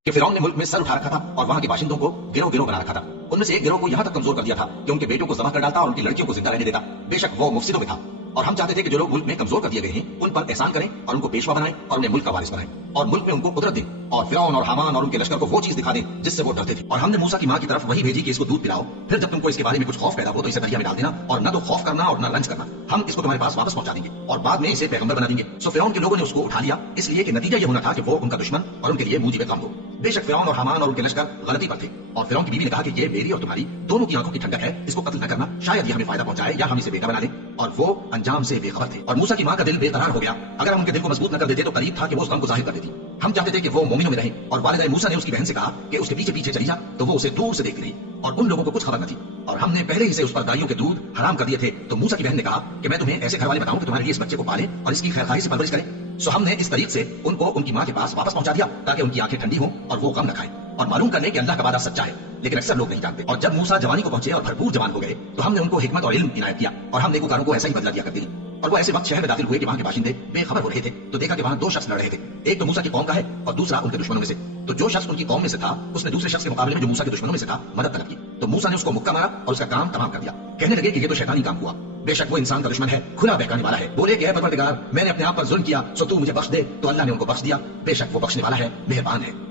کہ فرعون نے ملک میں سر اٹھا رکھا تھا اور وہاں کے باشندوں کو گروہ گروہ بنا رکھا تھا. ان میں سے ایک گروہ کو یہاں تک کمزور کر دیا تھا کہ ان کے بیٹوں کو ذبح کر ڈالتا اور ان کی لڑکیوں کو زندہ رہنے دیتا. بے شک وہ مفسدوں میں تھا اور ہم چاہتے تھے کہ جو لوگ ملک میں کمزور کر دیے گئے ہیں ان پر احسان کریں اور ان کو پیشوا بنائیں اور انہیں ملک کا وارث بنائیں اور ملک میں ان کو قدرت دیں اور فرعون اور حامان اور ان کے لشکر کو وہ چیز دکھا دیں جس سے وہ ڈرتے تھے. اور ہم نے موسیٰ کی ماں کی طرف وہی بھیجی کہ اس کو دودھ پلاؤ, پھر جب تم کو اس کے بارے میں کچھ خوف پیدا ہو تو اسے دریا میں ڈال دینا اور نہ تو خوف کرنا اور نہ رنج کرنا, ہم اس کو تمہارے پاس واپس پہنچا دیں گے اور بعد میں اسے پیغمبر بنا دیں گے. سو فرعون کے لوگوں نے اس کو اٹھا لیا اس لیے کہ نتیجہ یہ ہونا تھا کہ وہ ان کا دشمن اور ان کے لیے موجب غم ہو. بے شک فرعون اور حامان اور ان کے لشکر غلطی پر تھے اور فرعون کی بیوی نے کہا کہ یہ میری اور تمہاری دونوں کی آنکھوں کی ٹھنڈک ہے, اس کو قتل نہ کرنا, شاید یہ ہمیں فائدہ پہنچائے یا ہم اسے بیٹا بنا لیں. اور وہ انجام سے بے خبر تھے. اور موسیٰ کی ماں کا دل بے قرار ہو گیا. اگر ہم ان کے دل کو مضبوط نہ کر دیتے تو قریب تھا کہ وہ اس غم کو ظاہر کر دیتی. ہم چاہتے تھے کہ وہ مومنوں میں رہیں اور والدہ موسیٰ نے اس کی بہن سے کہا کہ اس کے پیچھے پیچھے چلی جا, تو وہ اسے دور سے دیکھتی رہی اور ان لوگوں کو کچھ خبر نہ تھی اور ہم نے پہلے ہی سے اس پر گائیوں کے دودھ حرام کر دیے تھے. تو موسیٰ کی بہن نے کہا کہ میں تمہیں ایسے گھر والے بتاؤں کہ تمہارے لیے اس بچے کو پالیں اور اس کی خیرخواہی سے پرورش کریں. سو ہم نے اس طریق سے ان کو ان کی ماں کے پاس واپس پہنچا دیا تاکہ ان کی آنکھیں ٹھنڈی ہوں اور وہ غم نہ کھائیں اور معلوم کر لیں کہ اللہ کا وعدہ سچا ہے, لیکن اکثر لوگ نہیں جانتے. اور جب موسیٰ جوانی کو پہنچے اور بھرپور جوان ہو گئے تو ہم نے ان کو حکمت اور علم عنایت کیا اور ہم نیکوکاروں کو ایسا ہی بدلہ دیا کرتے ہیں. اور وہ ایسے وقت شہر میں داخل ہوئے کہ وہاں کے باشندے بے خبر ہو رہے تھے تو دیکھا کہ وہاں دو شخص لڑ رہے تھے, ایک تو موسیٰ کی قوم کا ہے اور دوسرا ان کے دشمنوں میں سے. تو جو شخص ان کی قوم میں سے تھا اس نے دوسرے شخص کے مقابلے میں جو موسیٰ کے دشمنوں میں سے تھا مدد طلب کی, تو موسیٰ نے اس کو مکہ مارا اور اس کا کام تمام کر دیا. کہنے لگے کہ یہ تو شیطانی کام ہوا, بے شک وہ انسان کا دشمن ہے, کھلا بہکانے والا ہے. بولے کہ اے پروردگار میں نے اپنے آپ پر ظلم کیا سو تو مجھے بخش دے, تو اللہ نے ان کو بخش دیا. بے شک وہ بخشنے والا ہے, مہربان ہے.